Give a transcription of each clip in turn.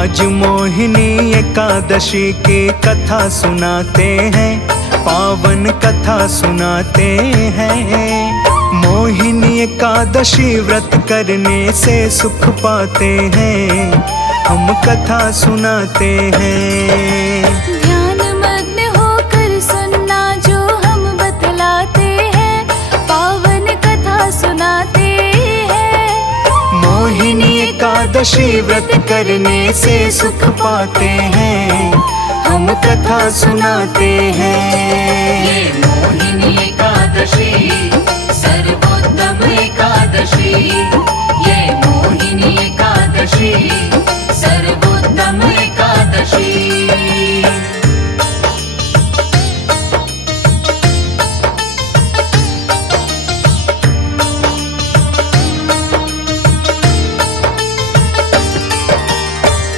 आज मोहिनी एकादशी की कथा सुनाते हैं, पावन कथा सुनाते हैं। मोहिनी एकादशी व्रत करने से सुख पाते हैं, हम कथा सुनाते हैं। ध्यान मग्न होकर सुनना जो हम बतलाते हैं, पावन कथा सुनाते हैं। मोहिनी एकादशी व्रत करने से सुख पाते हैं, हम कथा सुनाते हैं। ये मोहिनी एकादशी सर्वोत्तम एकादशी, ये मोहिनी एकादशी सर्वोत्तम एकादशी।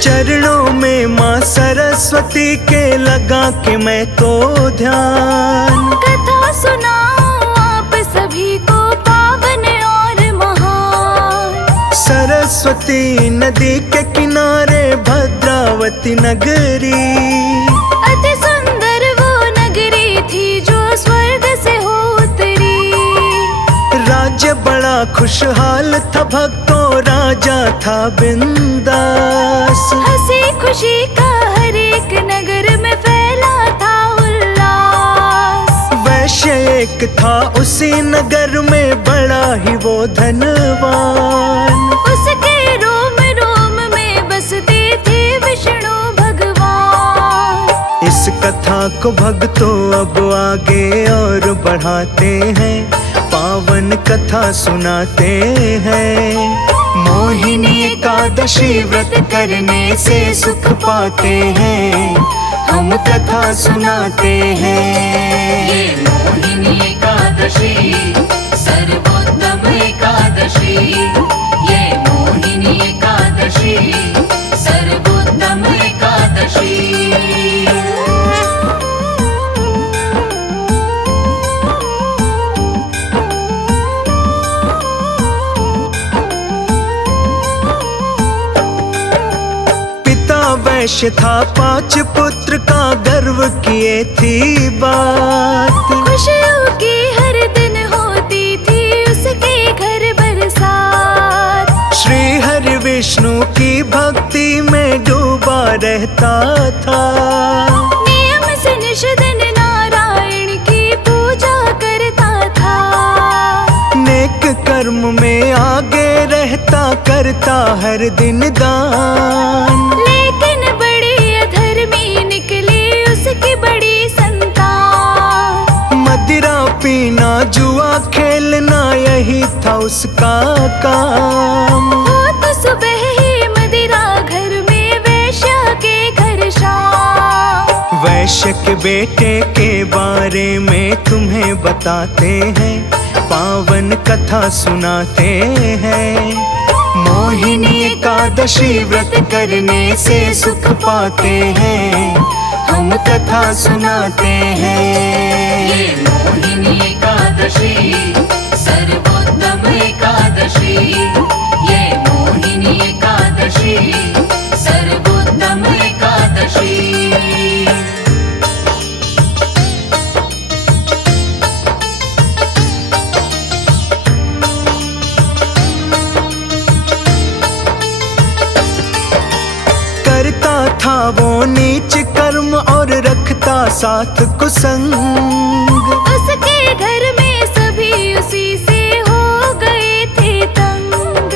चरणों में माँ सरस्वती के लगा के मैं तो ध्यान, कथा सुनाओ आप सभी को पावन और महान। सरस्वती नदी के किनारे भद्रावती नगरी, अति सुंदर वो नगरी थी जो स्वर्ग से हो उतरी। राज्य बड़ा खुशहाल था, भक्तों राजा था बिंदास। हंसी खुशी का हर एक नगर में फैला था उल्लास। वैश्य एक था उसी नगर में, बड़ा ही वो धनवान। उसके रोम रोम में बसते थे विष्णु भगवान। इस कथा को भक्तों अब आगे और बढ़ाते हैं, पावन कथा सुनाते हैं। मोहिनी एकादशी व्रत करने से सुख पाते हैं, हम कथा सुनाते हैं। ये मोहिनी एकादशी सर्वोत्तम एकादशी, ये मोहिनी एकादशी सर्वोत्तम एकादशी। वैश्य था 5 पुत्र का गर्व किए थी बात। खुशियों की हर दिन होती थी उसके घर बरसात। श्री हरि विष्णु की भक्ति में डूबा रहता था, नियम से निश दिन नारायण की पूजा करता था। नेक कर्म में आगे रहता, करता हर दिन दान। लेकिन बड़ी अधर्मी निकली उसकी बड़ी संतान। मदिरा पीना जुआ खेलना यही था उसका काम। वो तो सुबह ही मदिरा घर में, वैश्य के घर शाम। वैश्य के बेटे के बारे में तुम्हें बताते हैं, पावन कथा सुनाते हैं। मोहिनी एकादशी व्रत करने से सुख पाते हैं, हम कथा सुनाते हैं। ये मोहिनी एकादशी सर्वोत्तम एकादशी, ये मोहिनी एकादशी सर्वोत्तम एकादशी। करता था वो नीच कर्म और रखता साथ कुसंग। उसके घर में सभी उसी से हो गए थे तंग।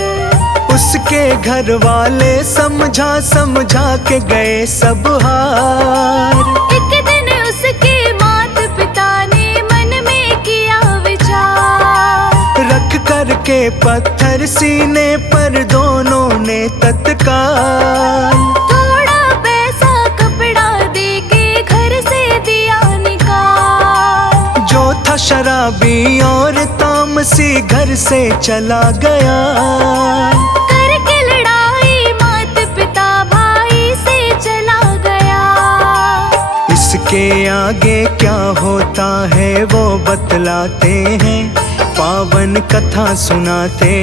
उसके घर वाले समझा समझा के गए सब हार। एक दिन उसके माता पिता ने मन में किया विचार। रख कर के पत्थर सीने पर दोनों ने तत्काल थोड़ा पैसा कपड़ा दे के घर से दिया निकाल। जो था शराबी और तामसी घर से चला गया। करके लड़ाई माता पिता भाई से चला गया। इसके आगे क्या होता है वो बतलाते हैं, पावन कथा सुनाते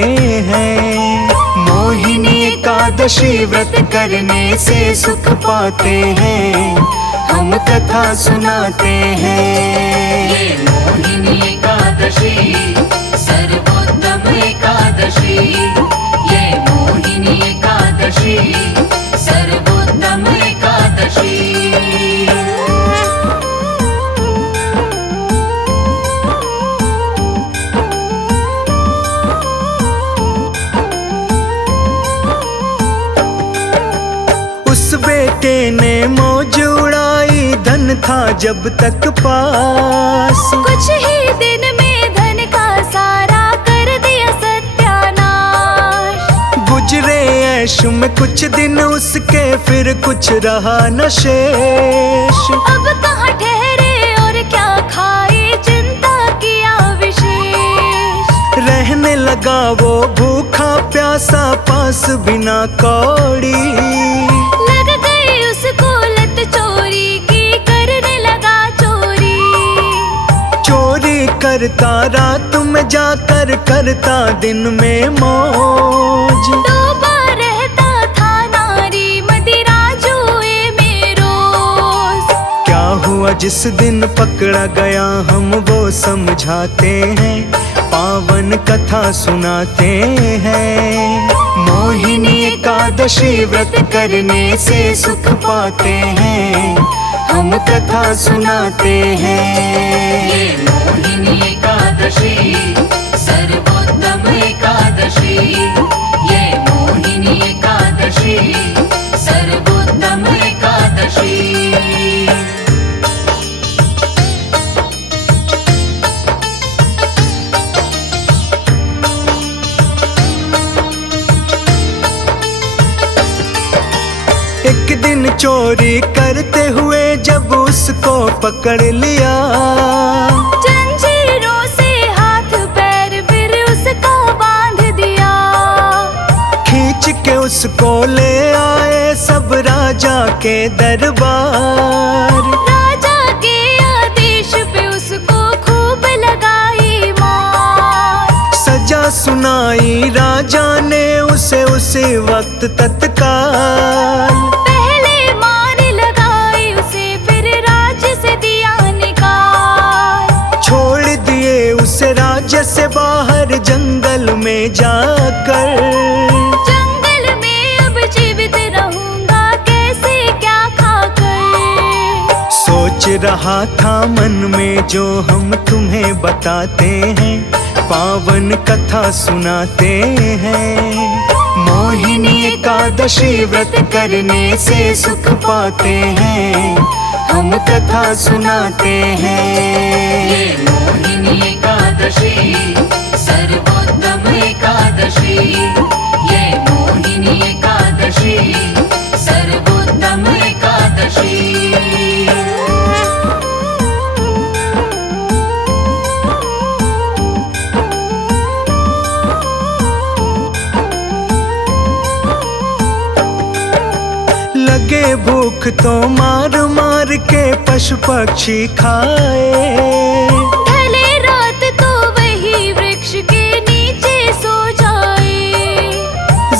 हैं। मोहिनी एकादशी व्रत करने से सुख पाते हैं, हम कथा सुनाते हैं। ये मोहिनी एकादशी सर्वोत्तम एकादशी, ये मोहिनी एकादशी सर्वोत्तम एकादशी। उस बेटे ने मौज उड़ाई, धन था जब तक पास। कुछ ही दिन में धन का सारा कर दिया सत्यानाश। गुजरे ऐश में कुछ दिन उसके, फिर कुछ रहा न शेष। अब कहाँ ठहरे और क्या खाए, चिंता किया विशेष। रहने लगा वो भूखा प्यासा, पास बिना कौड़ी। लग गई उसको लत चोरी की, करने लगा चोरी। चोरी करता रात में जाकर, करता दिन में मौज। डूबा रहता था नारी मदिरा जुए में रोज। क्या हुआ जिस दिन पकड़ा गया, हम वो समझाते हैं, पावन कथा सुनाते हैं। मोहिनी एकादशी व्रत करने से सुख पाते हैं, हम कथा सुनाते हैं। ये मोहिनी एकादशी सर्वोत्तम एकादशी, ये मोहिनी एकादशी सर्वोत्तम एकादशी। एक दिन चोरी करते हुए जब उसको पकड़ लिया, जंजीरों से हाथ पैर फिर उसका बांध दिया। खींच के उसको ले आए सब राजा के दरबार। राजा के आदेश पे उसको खूब लगाई मार। सजा सुनाई राजा ने उसे उसी वक्त तत्काल। पहले मार लगाई उसे, फिर राज्य से दिया निकाल। छोड़ दिए उसे राज्य से बाहर, जंगल में जाकर। जंगल में अब जीवित रहूंगा, कैसे क्या खाकर। सोच रहा था मन में जो हम तुम्हें बताते हैं, पावन कथा सुनाते हैं। मोहिनी एकादशी व्रत करने से सुख पाते हैं, हम कथा सुनाते हैं। ये मोहिनी एकादशी सर्वोत्तम एकादशी, ये मोहिनी एकादशी सर्वोत्तम एकादशी। लगे भूख तो मार मार के पशु पक्षी खाए। ढले रात तो वही वृक्ष के नीचे सो जाए।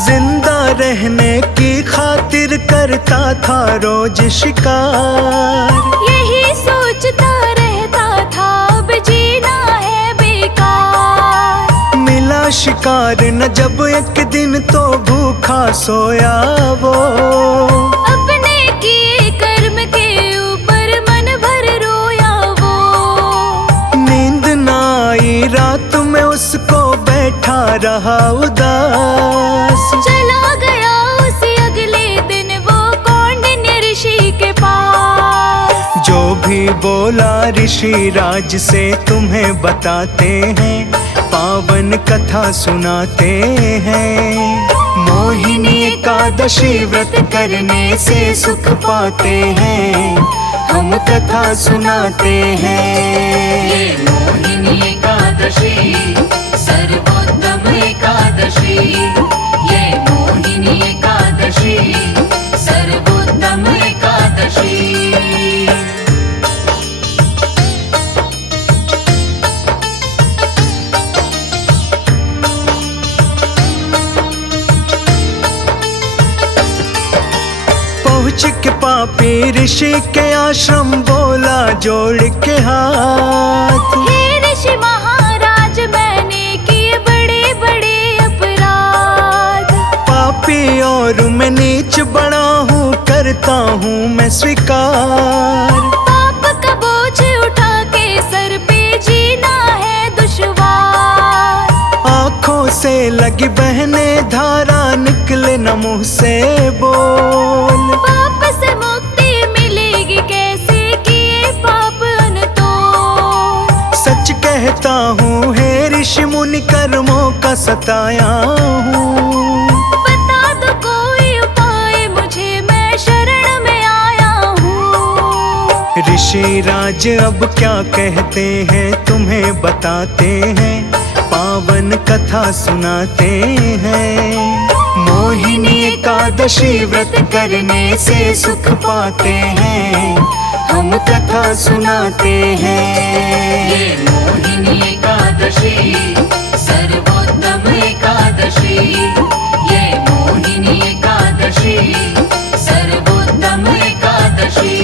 जिंदा रहने की खातिर करता था रोज शिकार। यही सोचता रहता था, अब जीना है बेकार। मिला शिकार न जब एक दिन, तो भूखा सोया वो। अपने किए कर्म के ऊपर मन भर रोया वो। नींद न आई रात में उसको, बैठा रहा उदास। चला गया उसी अगले दिन वो कौंडिन्य ऋषि के पास। जो भी बोला ऋषि राज से तुम्हें बताते हैं, पावन कथा सुनाते हैं। मोहिनी एकादशी व्रत करने से सुख पाते हैं, हम कथा सुनाते हैं। ये मोहिनी एकादशी सर्वोत्तम एकादशी, ये मोहिनी एकादशी सर्वोत्तम एकादशी। पहुँच के पापी ऋषि के आश्रम बोला जोड़ के हाथ, हे ऋषि महाराज मैंने किए बड़े बड़े अपराध। पापी और मैं नीच बड़ा हूँ, करता हूँ मैं स्वीकार। पाप का बोझ उठा के सर पे जीना है दुश्वार। आँखों से लगी बहने धारा, निकले न मुँह से बोल। पाप से मुक्ति मिलेगी कैसे, किए पाप अनतोल। सच कहता हूँ हे ऋषि मुनि, कर्मों का सताया हूँ। बता दो कोई उपाय मुझे, मैं शरण में आया हूँ। ऋषि राज अब क्या कहते हैं तुम्हें बताते हैं, पावन कथा सुनाते हैं। मोहिनी एकादशी व्रत करने से सुख पाते हैं, हम कथा सुनाते हैं। ये मोहिनी एकादशी सर्वोत्तम एकादशी, ये मोहिनी एकादशी सर्वोत्तम एकादशी।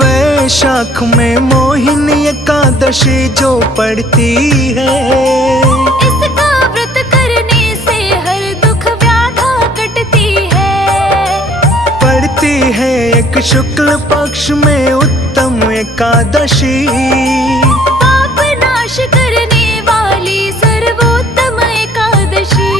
वैशाख में मोहिनी एकादशी जो पड़ती है, इसका व्रत करने से हर दुख व्याधा कटती है। पड़ती है एक शुक्ल पक्ष में उत्तम एकादशी, पाप नाश करने वाली सर्वोत्तम एकादशी।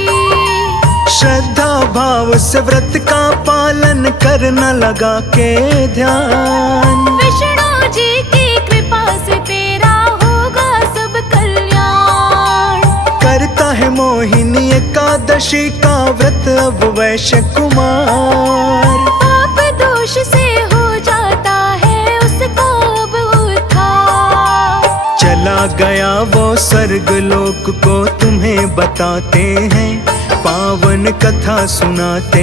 श्रद्धा भाव से व्रत का पालन करना लगा के ध्यान। विष्णु जी की कृपा से तेरा होगा सब कल्याण। करता है मोहिनी एकादशी का व्रत अब वैश्य कुमार। पाप दोष से हो जाता है उसको अब उद्धार। चला गया वो स्वर्ग लोक को तुम्हें बताते हैं, पावन कथा सुनाते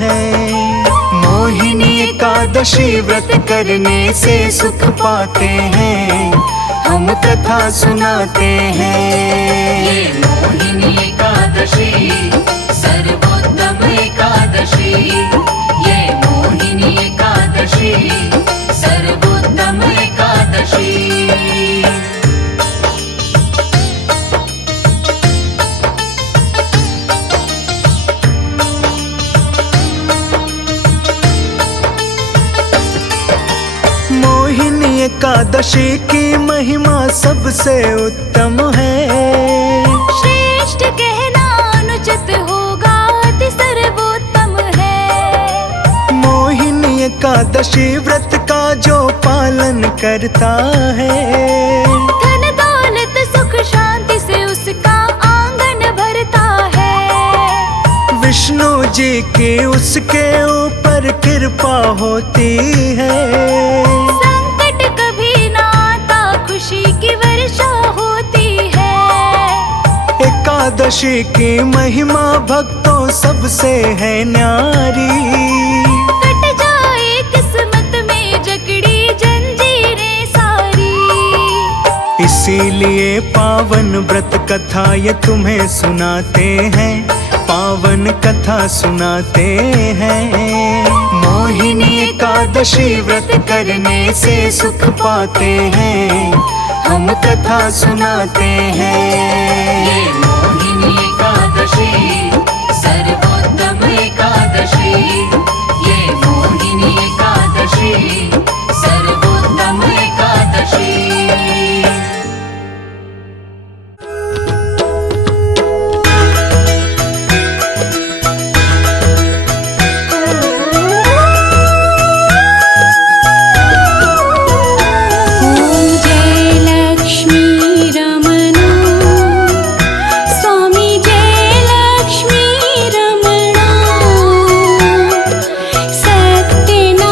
हैं। मोहिनी एकादशी व्रत करने से सुख पाते हैं, हम कथा सुनाते हैं। ये मोहिनी एकादशी सर्वोत्तम एकादशी, ये मोहिनी एकादशी सर्वोत्तम एकादशी। मोहिनी एकादशी की महिमा सबसे उत्तम है, श्रेष्ठ कहना अनुचित होगा, अति सर्वोत्तम है। मोहिनी एकादशी व्रत का जो पालन करता है, धन दौलत सुख शांति से उसका आंगन भरता है। विष्णु जी की उसके ऊपर कृपा होती है। संकट कभी ना आता, खुशी की वर्षा होती है। एकादशी की महिमा भक्तों सबसे है न्यारी, कट जाए किस्मत में जकड़ी जंजीरें सारी। इसीलिए पावन व्रत कथा ये तुम्हें सुनाते हैं, पावन कथा सुनाते हैं। मोहिनी एकादशी व्रत करने से सुख पाते हैं, हम कथा सुनाते हैं। ये मोहिनी एकादशी सर्वोत्तम एकादशी, ये मोहिनी एकादशी सर्वोत्तम एकादशी। सत्यनारायण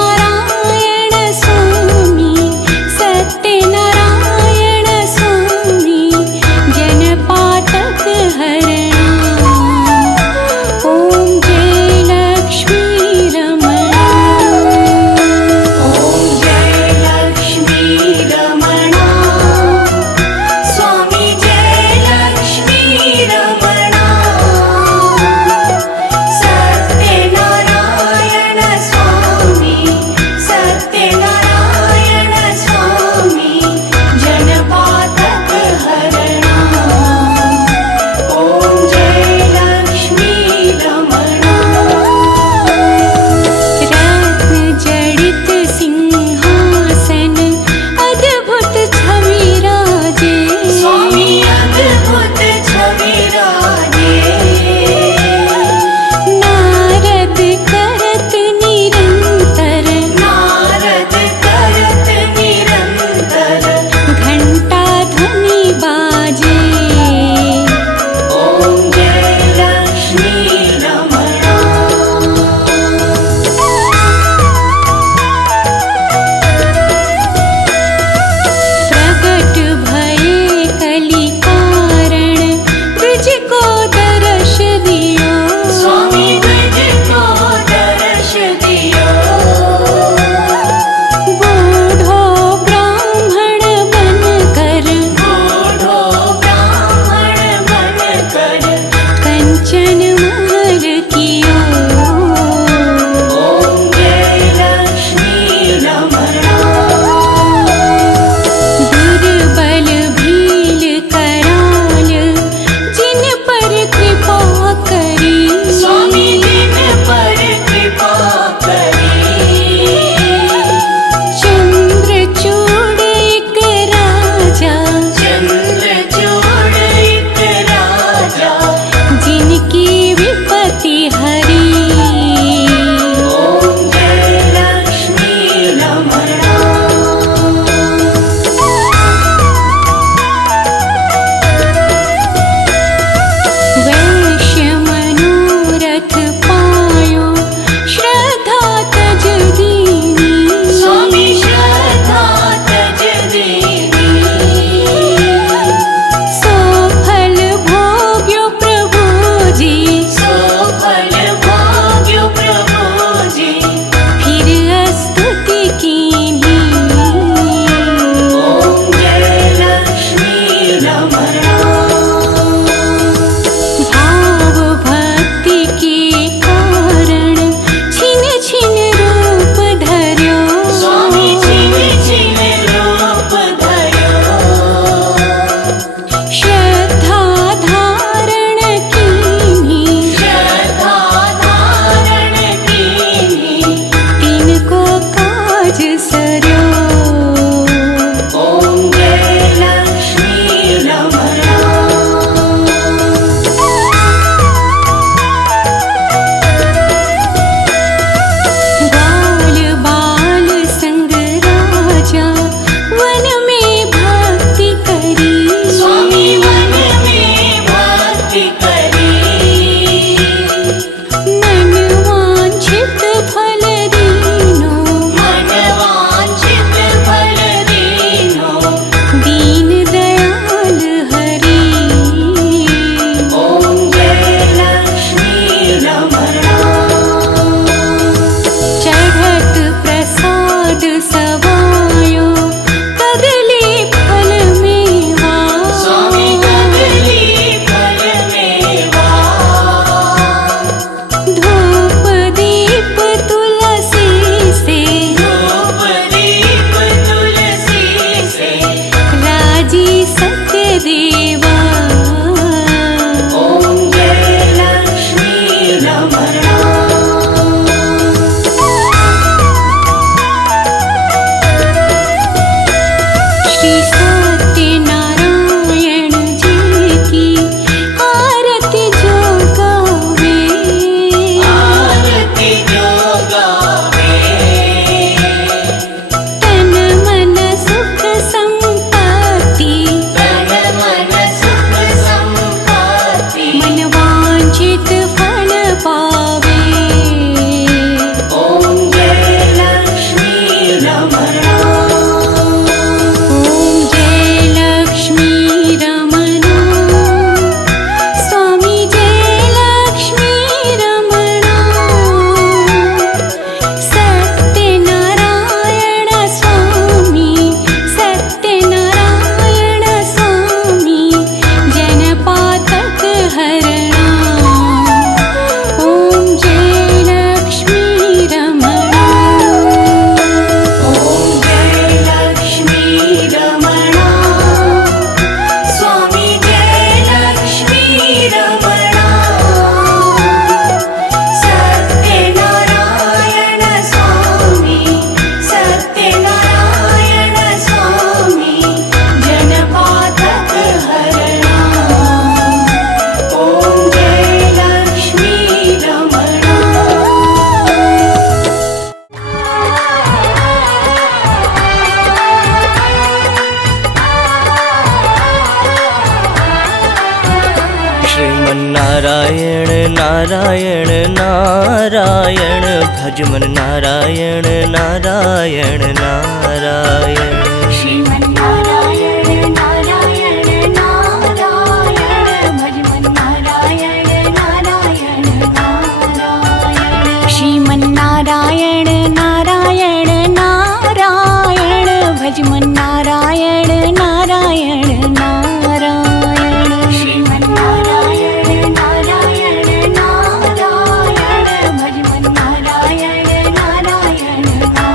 नारायण नारायण नारायण भज मन नारायण नारायण नारायण श्रीमन्नारायण नारायण नारायण भज मन नारायण नारायण नारायण श्रीमन्नारायण नारायण नारायण भज मन नारायण नारायण नारायण श्रीमन्नारायण नारायण नारायण भज मन नारायण नारायण नारायण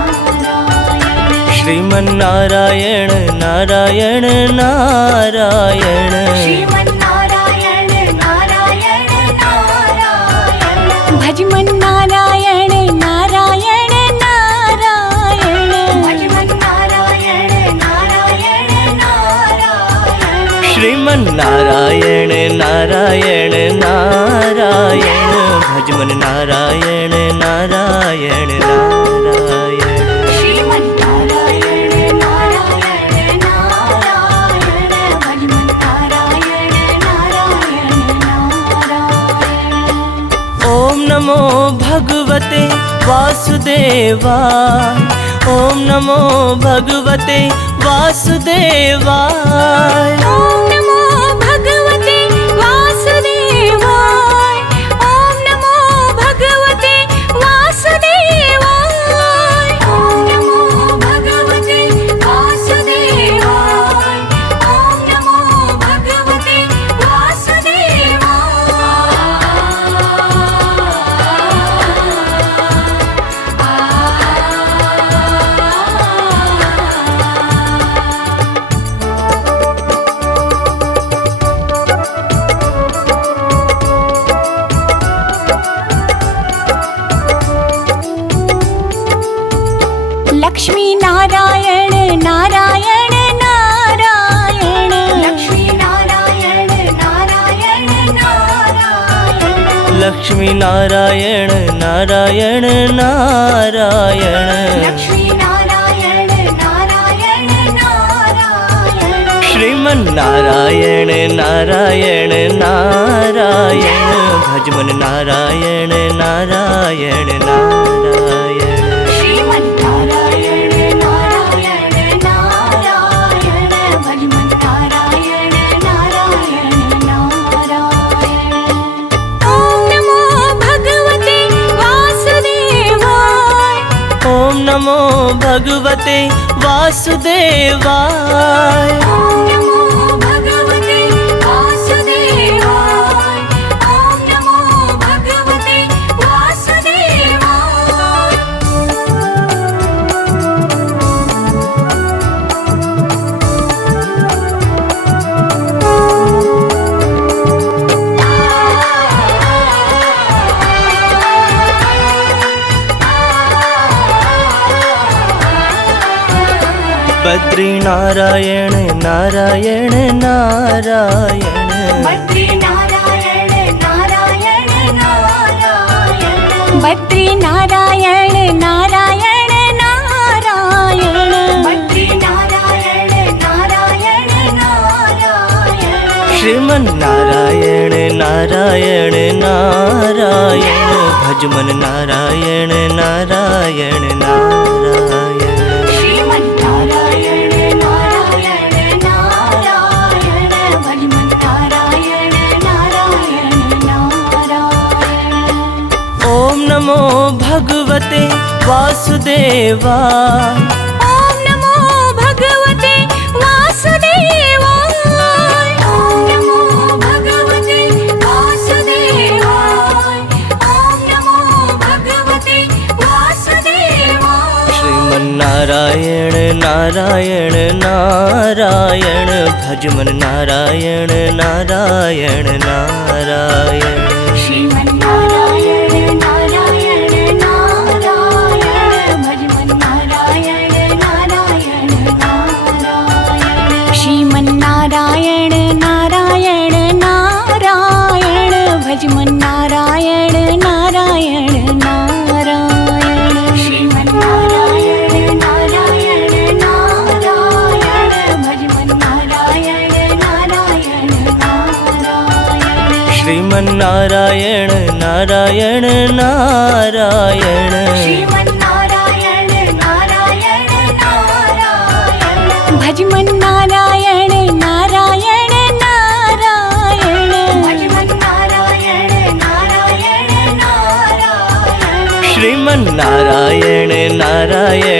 श्रीमन्नारायण नारायण नारायण श्रीमन्नारायण नारायण नारायण भज मन नारायण नारायण नारायण भज मन नारायण नारायण नारायण श्रीमन्नारायण नारायण नारायण भज मन नारायण नारायण नारायण श्रीमन्नारायण नारायण नारायण भज मन नारायण नारायण नारायण ओम नमो भगवते वासुदेवाय ओम नमो भगवते वासुदेवाय ओम नमो भगवते वासुदेवाय ओम नमो भगवते वासुदेवाय ओम नमो भगवते वासुदेवाय ओम नमो भगवते लक्ष्मी नारायण नारायण नारायण लक्ष्मी नारायण नारायण नारायण लक्ष्मी नारायण नारायण नारायण लक्ष्मी नारायण नारायण नारायण श्रीमन्नारायण नारायण नारायण भज मन नारायण नारायण नारायण श्रीमन्नारायण नारायण नारायण भज मन नारायण नारायण नारायण ओम नमो भगवते वासुदेवाय ओम नमो भगवते वासुदेवाय ओम नमो भगवते वासुदेवाय ओम नमो भगवते वासुदेवाय बद्री नारायण नारायण नारायण बद्री नारायण नारायण नारायण बद्री नारायण नारायण नारायण बद्री नारायण नारायण नारायण श्रीमन्नारायण नारायण नारायण भज मन नारायण नारायण नारायण श्रीमन्नारायण नारायण नारायण भज मन नारायण नारायण नारायण ओम नमो भगवते वासुदेवाय ओम नमो भगवते वासुदेवाय ओम नमो भगवते वासुदेवाय ओम नमो भगवते वासुदेवाय श्रीमन्नारायण नारायण नारायण भज मन नारायण नारायण नारायण श्रीमन्नारायण नारायण नारायण भज मन नारायण नारायण नारायण श्रीमन्नारायण नारायण नारायण भज मन नारायण नारायण नारायण श्रीमन्नारायण नारायण नारायण भज मन नारायण नारायण नारायण श्रीमन नारायण नारायण नारायण श्रीमन नारायण नारायण नारायण भज मन नारायण नारायण नारायण भजमन नारायण नारायण नारायण श्रीमन नारायण नारायण